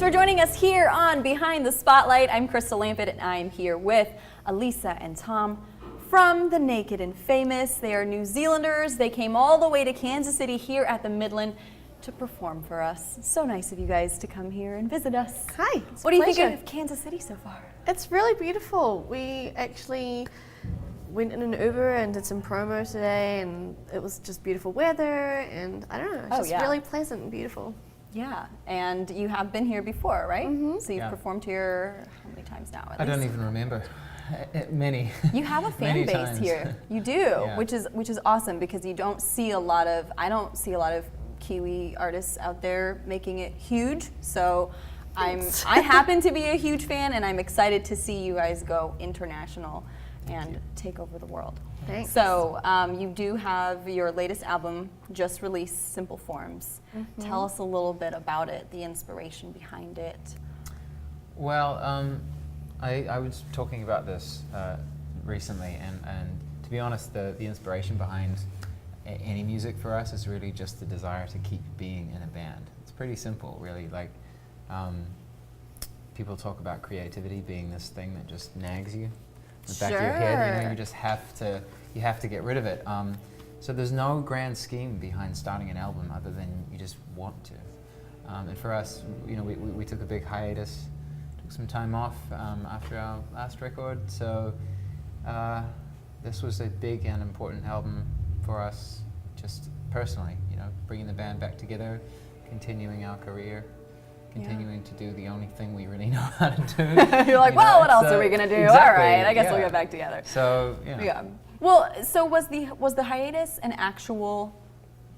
Thanks for joining us here on Behind the Spotlight. I'm Crystal Lampett, and I'm here with Alisa and Thom from The Naked and Famous. They are New Zealanders. They came all the way to Kansas City here at the Midland to perform for us. So nice of you guys to come here and visit us. Hi. What do you think of Kansas City so far? It's really beautiful. We actually went in an Uber and did some promo today, and it was just beautiful weather, and I don't know, it's just really pleasant and beautiful. Yeah, and you have been here before, right? Mm-hmm. So you've performed here how many times now? I don't even remember. Many. You have a fan base times. here. You do, which is awesome because you don't see a lot of. I don't see a lot of Kiwi artists out there making it huge. So I happen to be a huge fan, and I'm excited to see you guys go international and take over the world. Thanks. So you do have your latest album just released, Simple Forms. Mm-hmm. Tell us a little bit about it, the inspiration behind it. Well, I was talking about this recently, and to be honest, the inspiration behind any music for us is really just the desire to keep being in a band. It's pretty simple, really. Like, people talk about creativity being this thing that just nags you in the back of your head. You know, you just have to get rid of it. So there's no grand scheme behind starting an album other than you just want to. And for us, you know, we took a big hiatus, took some time off after our last record. So this was a big and important album for us, just personally. You know, bringing the band back together, continuing our career. Continuing to do the only thing we really know how to do. You're like, well, what else are we gonna do? Exactly, all right, I guess we'll get back together. So, you know. Yeah. Well, so was the hiatus an actual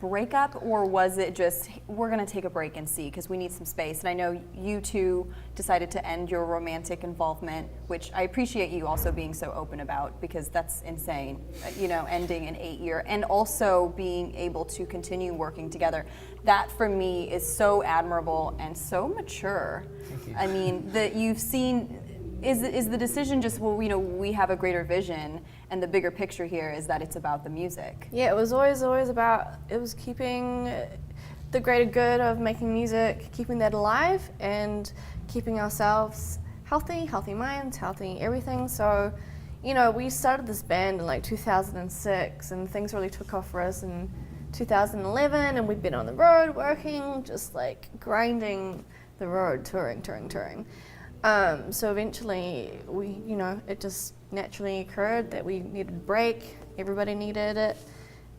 breakup, or was it just we're gonna take a break and see because we need some space? And I know you two decided to end your romantic involvement, which I appreciate you also being so open about because that's insane. You know, ending an 8-year and also being able to continue working together. That for me is so admirable and so mature. Thank you. I mean, that you've seen. Is the decision just, well, you know, we have a greater vision and the bigger picture here is that it's about the music? Yeah, it was always about, it was keeping the greater good of making music, keeping that alive and keeping ourselves healthy minds, healthy everything. So, you know, we started this band in like 2006 and things really took off for us in 2011, and we've been on the road working, just like grinding the road, touring. So eventually, it just naturally occurred that we needed a break. Everybody needed it,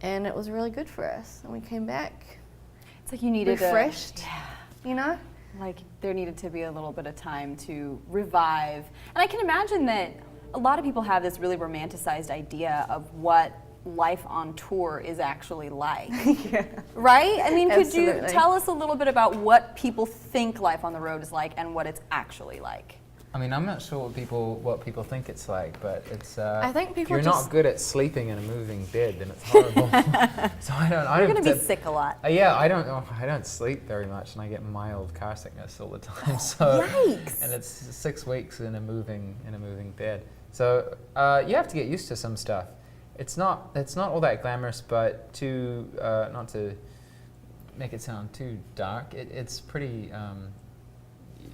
and it was really good for us. And we came back. It's like you needed refreshed, you know? Like there needed to be a little bit of time to revive. And I can imagine that a lot of people have this really romanticized idea of what life on tour is actually like. Yeah. Right? I mean, could you Absolutely. tell us a little bit about what people think life on the road is like and what it's actually like? I mean, I'm not sure what people think it's like, but it's. I think if people you're just not good at sleeping in a moving bed, then it's horrible. So You're going to be sick a lot. Yeah, I don't sleep very much, and I get mild car sickness all the time. So, Yikes! and it's 6 weeks in a moving bed. So you have to get used to some stuff. It's not all that glamorous, but not to make it sound too dark, it's pretty,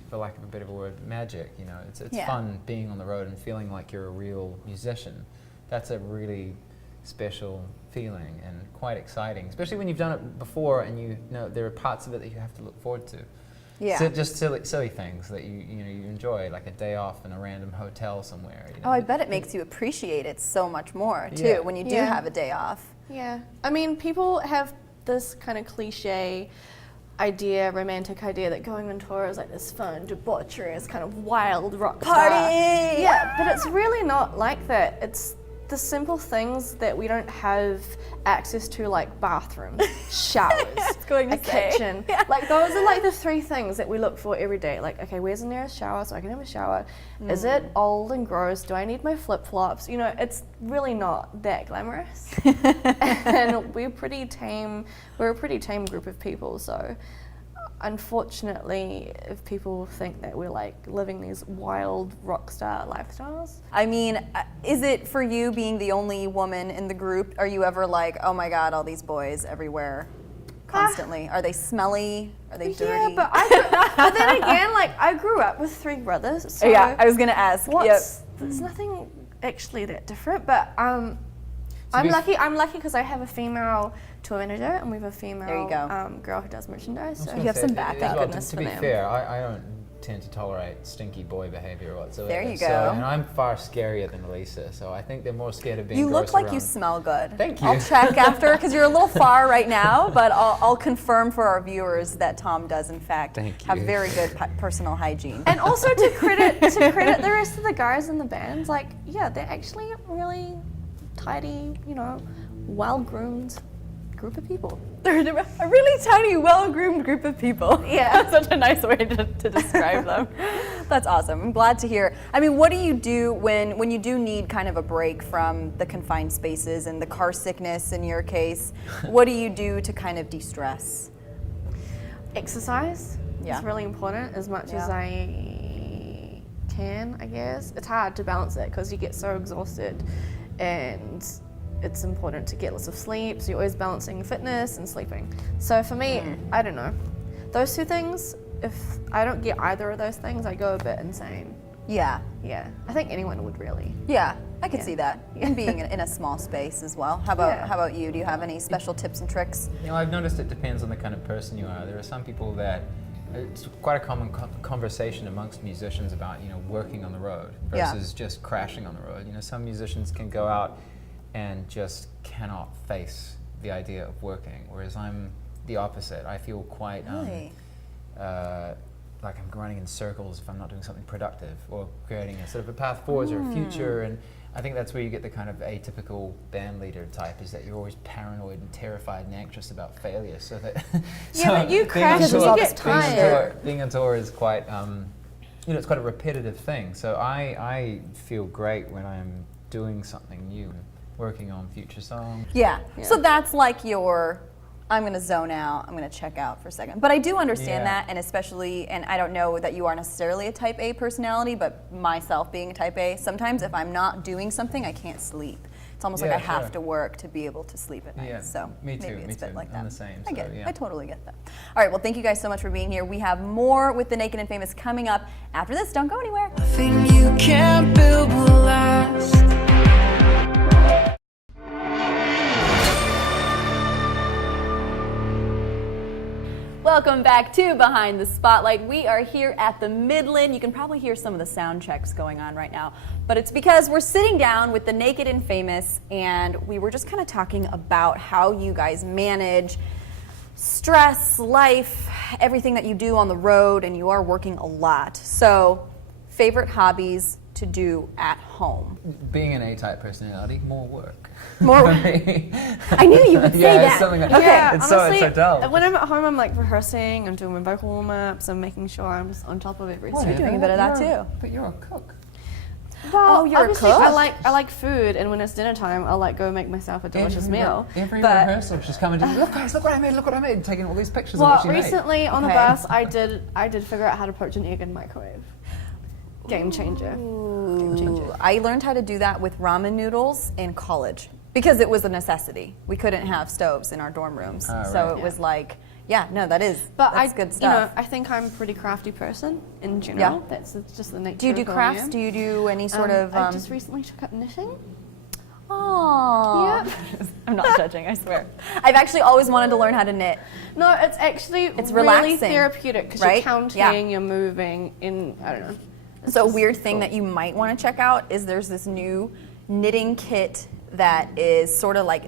for lack of a better word, magic. You know, it's fun being on the road and feeling like you're a real musician. That's a really special feeling and quite exciting, especially when you've done it before and you know there are parts of it that you have to look forward to. Yeah. So just silly things that you enjoy, like a day off in a random hotel somewhere. You know? Oh, I bet it makes you appreciate it so much more, too, when you do have a day off. Yeah. I mean, people have this kind of cliche idea, romantic idea that going on tour is like this fun, debaucherous, kind of wild rock star. Party! Yeah, but it's really not like that. It's the simple things that we don't have access to, like bathrooms, showers, a kitchen. Yeah. Like those are like the 3 things that we look for every day. Like, okay, where's the nearest shower so I can have a shower? Is it old and gross? Do I need my flip-flops? You know, it's really not that glamorous. And we're pretty tame. We're a pretty tame group of people, so unfortunately, if people think that we're like living these wild rock star lifestyles. I mean, is it for you being the only woman in the group? Are you ever like, oh my God, all these boys everywhere? constantly? Are they smelly? Are they dirty? Yeah, but then again, like I grew up with 3 brothers. So yeah, I was gonna ask. there's nothing actually that different, but I'm lucky because I have a female tour manager and we have a female There you go. girl who does merchandise. So You have some backup. goodness to for be them. fair, I don't tend to tolerate stinky boy behavior whatsoever. There you So, go. and I'm far scarier than Alisa, so I think they're more scared of being You gross look like around. you smell good. Thank you. I'll check after because you're a little far right now, but I'll confirm for our viewers that Thom does in fact Thank have you. very good personal hygiene. And also to credit the rest of the guys in the bands, like they're actually really tidy, well-groomed group of people. They're a really tiny, well-groomed group of people. Yeah. Such a nice way to describe them. That's awesome. I'm glad to hear. I mean, what do you do when you do need kind of a break from the confined spaces and the car sickness in your case? What do you do to kind of de-stress? Exercise Yeah. is really important as much as Yeah. I can, I guess. It's hard to balance it because you get so exhausted and it's important to get lots of sleep, so you're always balancing fitness and sleeping. So for me, I don't know. Those 2 things, if I don't get either of those things, I go a bit insane. Yeah. Yeah, I think anyone would really. Yeah, I could Yeah. see that. And being in a small space as well. How about you? Do you have any special tips and tricks? I've noticed it depends on the kind of person you are. There are some people that it's quite a common conversation amongst musicians about working on the road versus just crashing on the road. Some musicians can go out and just cannot face the idea of working, whereas I'm the opposite. I feel quite Really? like I'm running in circles if I'm not doing something productive or creating a sort of a path forwards or a future. And I think that's where you get the kind of atypical band leader type, is that you're always paranoid and terrified and anxious about failure. So that But you crash and you get tired. Being on tour is quite it's quite a repetitive thing. So I feel great when I'm doing something new, working on future songs. Yeah. So that's like I'm going to zone out, I'm going to check out for a second. But I do understand that, and especially, and I don't know that you are necessarily a type A personality, but myself being a type A, sometimes if I'm not doing something, I can't sleep. It's almost like I have to work to be able to sleep at night. Yeah, so me too, maybe it's a bit like that. I'm the same. I get it. Yeah. I totally get that. All right, well, thank you guys so much for being here. We have more with the Naked and Famous coming up after this. Don't go anywhere. Nothing you can't build will last. Welcome back to Behind the Spotlight. We are here at the Midland. You can probably hear some of the sound checks going on right now, but it's because we're sitting down with the Naked and Famous, and we were just kind of talking about how you guys manage stress, life, everything that you do on the road, and you are working a lot. So, favorite hobbies to do at home? Being an A-type personality, more work. More For work. me. I knew you would say Yeah, that. it's something that, Yeah, it's honestly, so dull. when I'm at home, I'm like rehearsing, I'm doing my vocal warm-ups, I'm making sure I'm just on top of everything. You're doing a bit of that You're- too. But you're a cook. Well, Oh, you're a obviously, cook? I like food, and when it's dinner time, I'll like go make myself a delicious meal. Every But- rehearsal, she's coming to look guys, look what I made, and taking all these pictures of Well, what she made. recently on Okay. the bus, I did figure out how to poach an egg in the microwave. Game changer. Ooh, I learned how to do that with ramen noodles in college because it was a necessity. We couldn't have stoves in our dorm rooms, Oh, so right. it was like, that's But good stuff. I think I'm a pretty crafty person in general. Yeah. That's just the nature. Do you do of who I crafts? am. Do you do any sort of? I just recently took up knitting. Oh, Yep. I'm not judging. I swear. I've actually always wanted to learn how to knit. No, it's actually It's really relaxing, therapeutic because right? you're counting, Yeah. you're moving. I don't know. It's So a just weird thing cool. that you might want to check out is there's this new knitting kit that is sort of like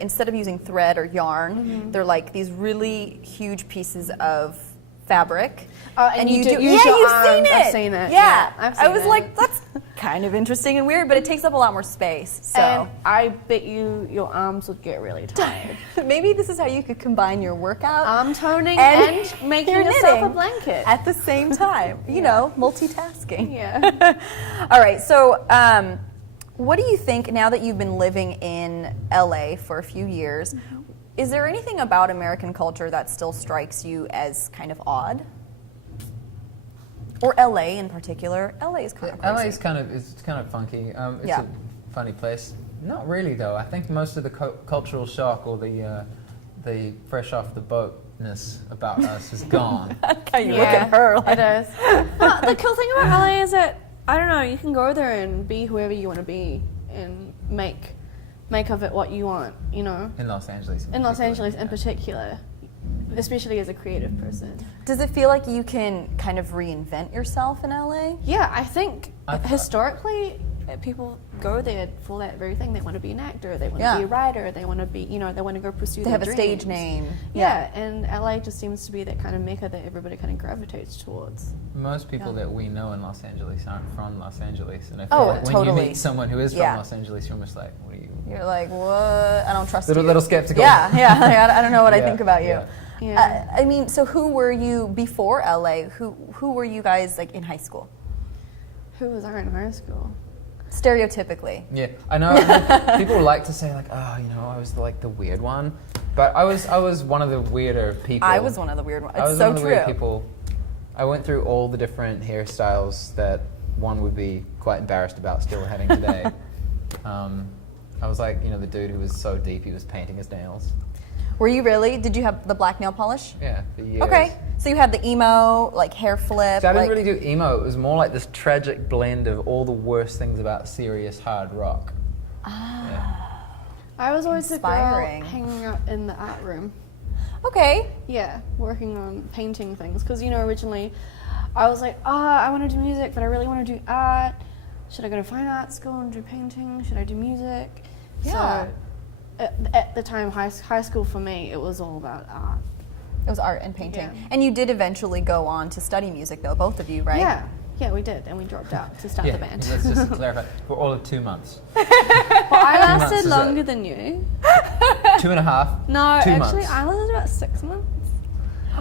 instead of using thread or yarn, they're like these really huge pieces of fabric. Oh, and you do use yeah, your you've arms. seen it. I've seen it. Yeah, Yeah, I've I seen was it. like, that's kind of interesting and weird, but it takes up a lot more space. So And I bet you your arms would get really tired. maybe this is how you could combine your workout Arm toning and and making your yourself knitting a blanket. at the same time. You know, multitasking. Yeah. All right, so what do you think now that you've been living in LA for a few years? Is there anything about American culture that still strikes you as kind of odd? Or LA in particular? LA is kind of crazy. LA is kind of funky. It's a funny place. Not really though. I think most of the cultural shock or the the fresh off the boatness about us is gone. How you look at her. It is. But the cool thing about LA is that, I don't know, you can go there and be whoever you want to be and make of it what you want, you know? In Los Angeles. In Los Angeles in particular, especially as a creative person. Does it feel like you can kind of reinvent yourself in LA? Yeah, I think I thought- historically people go there for that very thing. They want to be an actor, they want Yeah. to be a writer, they want to be, you know, they want to go pursue They their have a dreams. stage name. Yeah, and LA just seems to be that kind of mecca that everybody kind of gravitates towards. Most people Yeah. that we know in Los Angeles aren't from Los Angeles, and I Oh, feel like when totally. you meet someone who is from Yeah. Los Angeles, you're almost like, what are you? You're like, what? I don't trust Little, you. little skeptical. Yeah, like, I don't know what I Yeah, think about you. yeah. Yeah. I mean, so who were you before LA? Who were you guys like in high school? Who was I in high school? Stereotypically. Yeah, I know. People like to say like, oh, you know, I was like the weird one, but I was one of the weirder people. I was one of the weird ones. I It's was so one of the true. weird people. I went through all the different hairstyles that one would be quite embarrassed about still having today. I was like, you know, the dude who was so deep he was painting his nails. Were you really? Did you have the black nail polish? Yeah, for years. Okay. So you had the emo, like hair flip. So I didn't like, really do emo. It was more like this tragic blend of all the worst things about serious hard rock. Ah. I was always a girl Inspiring. hanging out in the art room. Okay. Yeah, working on painting things. Because, you know, originally I was like, I want to do music, but I really want to do art. Should I go to fine art school and do painting? Should I do music? Yeah. So at the time, high school for me, it was all about art. It was art and painting. Yeah. And you did eventually go on to study music, though, both of you, right? Yeah, we did. And we dropped out to start Yeah, the band. let's just clarify. For all of 2 months. Well, I 2 months lasted is longer it. than you. 2.5. No, 2 actually, months. I lasted about 6 months.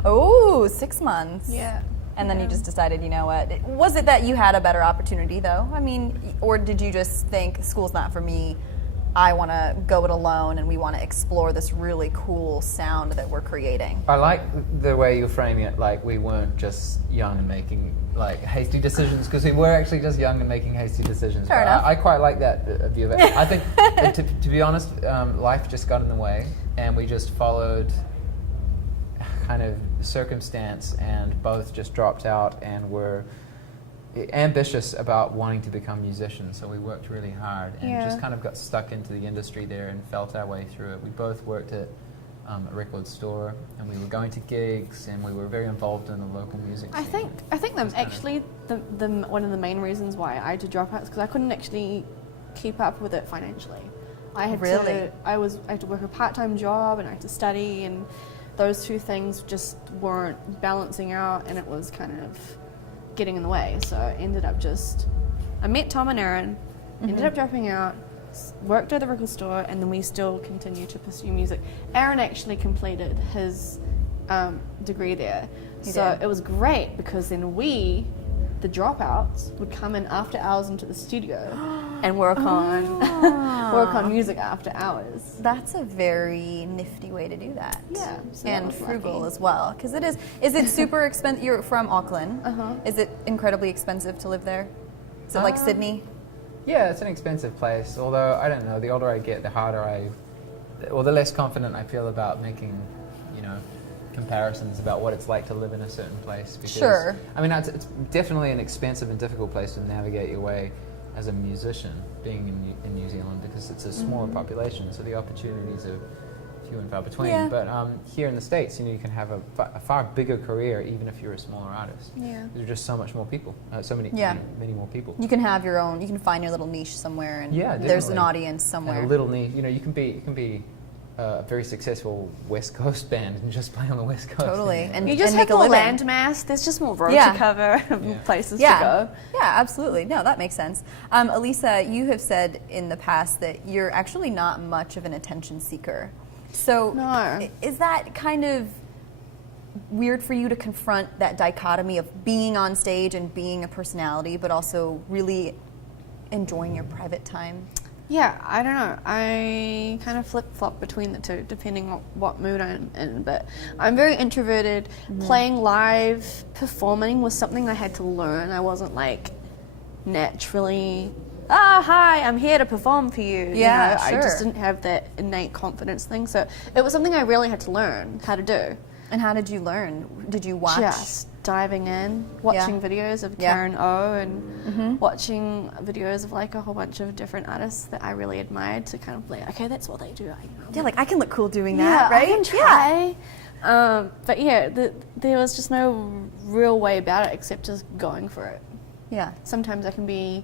Oh, 6 months. Yeah. And then you just decided, you know what? Was it that you had a better opportunity, though? I mean, or did you just think school's not for me? I want to go it alone, and we want to explore this really cool sound that we're creating. I like the way you're framing it, like we weren't just young and making like hasty decisions, because we were actually just young and making hasty decisions. Fair But enough. I quite like that view of it. I think, to be honest, life just got in the way, and we just followed kind of circumstance, and both just dropped out and were ambitious about wanting to become musicians. So we worked really hard and Yeah. just kind of got stuck into the industry there and felt our way through it. We both worked at a record store, and we were going to gigs, and we were very involved in the local music scene. I think that actually the one of the main reasons why I had to drop out is because I couldn't actually keep up with it financially. I had Really? I had to work a part-time job, and I had to study, and those two things just weren't balancing out, and it was kind of getting in the way. So I ended up I met Thom and Aaron, ended up dropping out, worked at the record store, and then we still continued to pursue music. Aaron actually completed his degree there. He So did. it was great because then we, the dropouts, would come in after hours into the studio and work on work on music after hours. That's a very nifty way to do that. Yeah, so that and was frugal lucky. as well, because it is. Is it super expensive? You're from Auckland. Uh-huh. Is it incredibly expensive to live there? Is it like Sydney? Yeah, it's an expensive place, although I don't know, the older I get, the the less confident I feel about making, you know, comparisons about what it's like to live in a certain place. Because, Sure. I mean, it's definitely an expensive and difficult place to navigate your way as a musician, being in New Zealand, because it's a smaller population, so the opportunities are few and far between. Yeah. But here in the States, you know, you can have a far bigger career even if you're a smaller artist. Yeah. There's just so much more people, Yeah. many more people. You can have your own. You can find your little niche somewhere, and Yeah, there's an definitely. audience And somewhere. a little niche, you know, you can be a very successful West Coast band and just play on the West Coast. Totally, and You just and have make a more living. landmass. There's just more road Yeah. to cover, Yeah. places Yeah, to go. yeah, absolutely. No, that makes sense. Alisa, you have said in the past that you're actually not much of an attention seeker. So, No. is that kind of weird for you to confront that dichotomy of being on stage and being a personality, but also really enjoying your private time? Yeah, I don't know. I kind of flip-flop between the two depending on what mood I'm in, but I'm very introverted. Playing live, performing was something I had to learn. I wasn't like naturally hi, I'm here to perform for you. Yeah, I just sure. didn't have that innate confidence thing. So it was something I really had to learn how to do. And how did you learn? Did you watch? Just diving in, watching videos of Yeah. Karen O and watching videos of like a whole bunch of different artists that I really admired to kind of like, okay, that's what they do. Yeah, like I can look cool doing that, Yeah, right? I can try. But yeah, there was just no real way about it except just going for it. Yeah. Sometimes I can be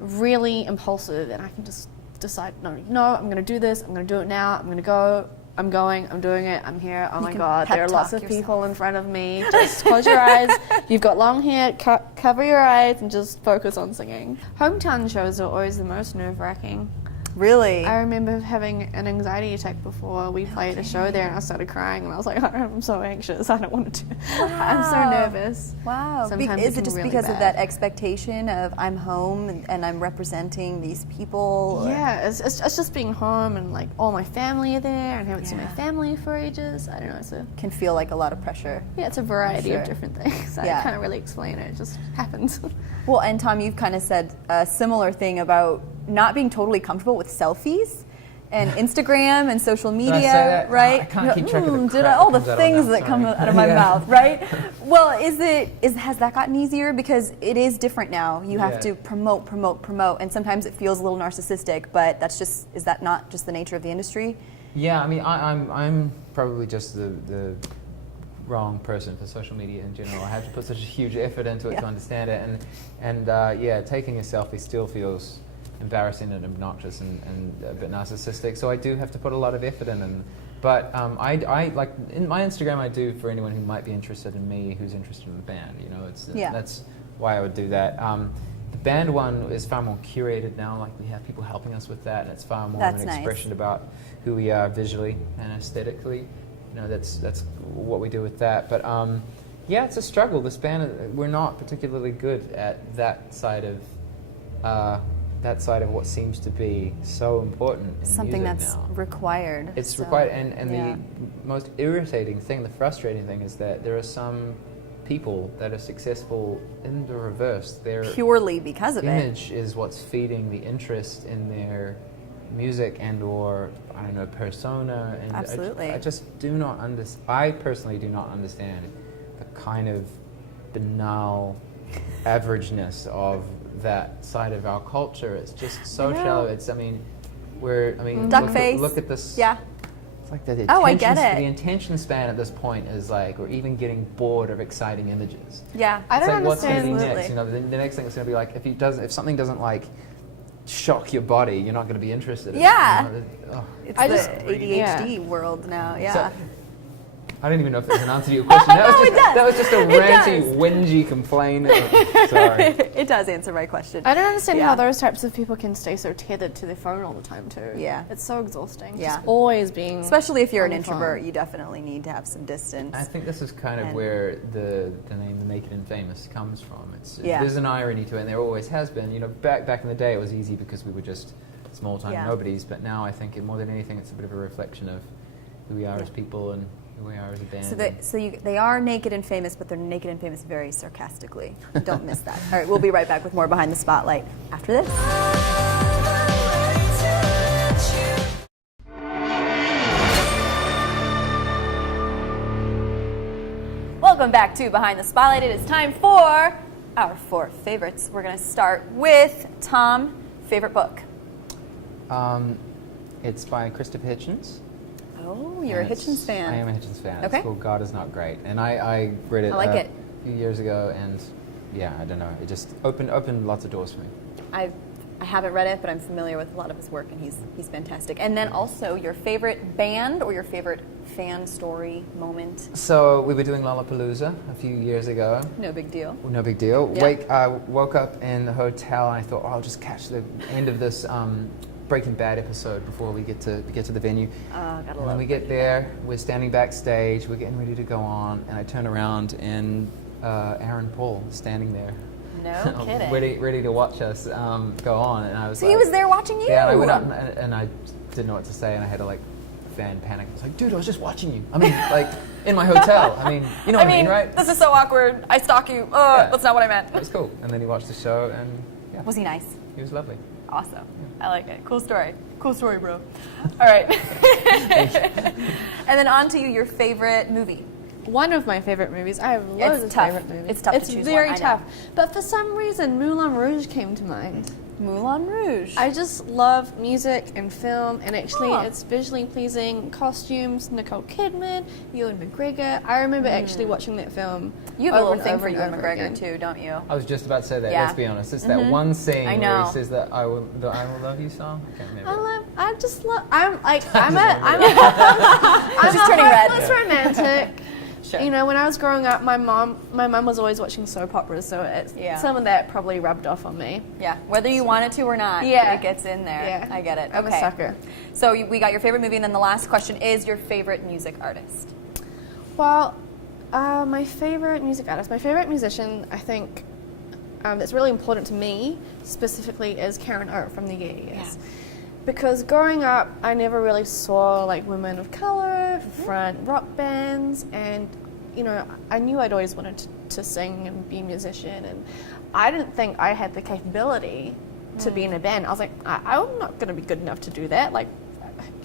really impulsive and I can just decide, no, I'm going to do this, I'm going to do it now, I'm going to go, I'm going, I'm doing it, I'm here, oh my can God, pep there are lots talk of people in front of me. Just close your eyes, you've got long hair, cover your eyes and just focus on singing. Hometown shows are always the most nerve-wracking. Really? I remember having an anxiety attack before we played a show there and I started crying and I was like, I'm so anxious, I don't want to do I'm so nervous. Wow. Sometimes Is it it just can really because of bad. that expectation of I'm home and I'm representing these people? Yeah, it's just being home and like all my family are there and I haven't seen my Yeah. family for ages. I don't know, it's Can feel like a lot of pressure. it's a variety Sure. of different things. Yeah. I can't really explain it, it just happens. Well, and Thom, you've kind of said a similar thing about not being totally comfortable with selfies and Instagram and social media, I say that? right? I can't keep track of the did crap all that the comes out of my things mouth, that come sorry. out of my Yeah. mouth, right? Well, has that gotten easier because it is different now? You have Yeah. to promote, and sometimes it feels a little narcissistic. But is that not just the nature of the industry? Yeah, I mean, I'm probably just the wrong person for social media in general. I have to put such a huge effort into it Yeah. to understand it, and yeah, taking a selfie still feels embarrassing and obnoxious and a bit narcissistic. So I do have to put a lot of effort in. But I like in my Instagram, I do for anyone who might be interested in me, who's interested in the band. You know, that's why I would do that. The band one is far more curated now. Like we have people helping us with that, and it's far more of That's an nice. expression about who we are visually and aesthetically. You know, that's what we do with that. But yeah, it's a struggle. This band, we're not particularly good at that side of what seems to be so important in Something music that's now. required. It's so, required, and yeah. the most irritating thing, the frustrating thing, is that there are some people that are successful in the reverse. Their Purely because of it. image is what's feeding the interest in their music and or I don't know persona. And Absolutely. I just do not understand. I personally do not understand the kind of banal averageness of that side of our culture. It's just so shallow. Duck look, face. Look at this. Yeah. It's like the Oh, I get attention- it. The attention span at this point is like we're even getting bored of exciting images. Yeah. I It's don't like what's going to be understand. next? You know, the next thing is going to be like if something doesn't like shock your body, you're not going to be interested. in it, Yeah. you know? Ugh. It's I the just- ADHD world now. Yeah. So, I don't even know if there's an answer to your question. That was No, just, it does. that was just a It ranty, does. whingy complaint. Sorry. It does answer my question. I don't understand Yeah. how those types of people can stay so tethered to their phone all the time too. Yeah. It's so exhausting. Yeah. Just always being Especially if you're an on the phone. introvert, you definitely need to have some distance. I think this is kind of And- where the name The Naked and Famous comes from. Yeah. There's an irony to it, and there always has been. You know, back in the day, it was easy because we were just small-time Yeah. nobodies. But now, I think more than anything, it's a bit of a reflection of who we are as people and who we are as a band. They are naked and famous, but they're naked and famous very sarcastically. Don't miss that. All right, we'll be right back with more Behind the Spotlight after this. Welcome back to Behind the Spotlight. It is time for our 4 favorites. We're going to start with Thom. Favorite book? It's by Christopher Hitchens. Oh, you're a and it's- Hitchens fan. I am a Hitchens fan. Okay. It's called God Is Not Great. And I read it, I like it. a few years ago, and yeah, I don't know. It just opened lots of doors for me. I haven't read it, but I'm familiar with a lot of his work, and he's fantastic. And then also your favorite band or your favorite fan story moment? So we were doing Lollapalooza a few years ago. No big deal. No big deal. Yeah. Woke up in the hotel and I thought, I'll just catch the end of this Breaking Bad episode before we get to the venue. Gotta And love when we get there, we're standing backstage, we're getting ready to go on, and I turn around and Aaron Paul is standing there. No kidding. ready to watch us go on, and I was So like, he was there watching you? Yeah, and I went up and I didn't know what to say, and I had to like fan panic. I was like, dude, I was just watching you. I mean, like in my hotel. I mean, you know what I mean, right? This is so awkward. I stalk you. Yeah. That's not what I meant. It was cool. And then he watched the show, and yeah, Was he nice? He was lovely. Awesome. I like it. Cool story. Cool story, bro. All right. And then on to your favorite movie. One of my favorite movies. I have loads of tough. favorite movies. It's tough to choose It's very one, I know. tough. But for some reason, Moulin Rouge came to mind. Moulin Rouge. I just love music and film, and actually Huh. it's visually pleasing. Costumes, Nicole Kidman, Ewan McGregor. I remember actually watching that film. You have a over little and thing over for and Ewan over McGregor again. too, don't you? I was just about to say that. Yeah. Let's be honest. It's that one scene I where know. he says that the I will love you song. I can't remember. I'm like, I'm She's a turning red. hopeless romantic. Sure. You know, when I was growing up, my mom was always watching soap operas, so some of that probably rubbed off on me. Yeah, whether you want it to or not, Yeah. it gets in there. Yeah. I get it. I'm a sucker. So we got your favorite movie, and then the last question is your favorite music artist. Well, my favorite music artist, my favorite musician, I think that's really important to me specifically is Karen O from the Yeah Yeahs. Because growing up, I never really saw like women of color, front rock bands, and you know, I knew I'd always wanted to sing and be a musician, and I didn't think I had the capability to be in a band. I was like, I'm not going to be good enough to do that. Like,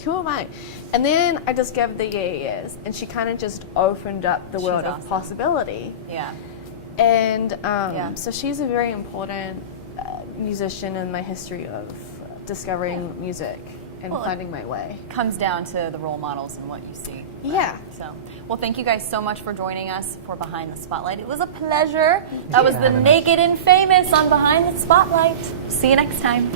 who am I? And then I discovered the Yeah Yeahs, and she kind of just opened up the world of awesome. possibility. Yeah. And so she's a very important musician in my history of discovering music and finding my way. Comes down to the role models and what you see. Yeah. So, well, thank you guys so much for joining us for Behind the Spotlight. It was a pleasure. That was the Naked and Famous on Behind the Spotlight. See you next time.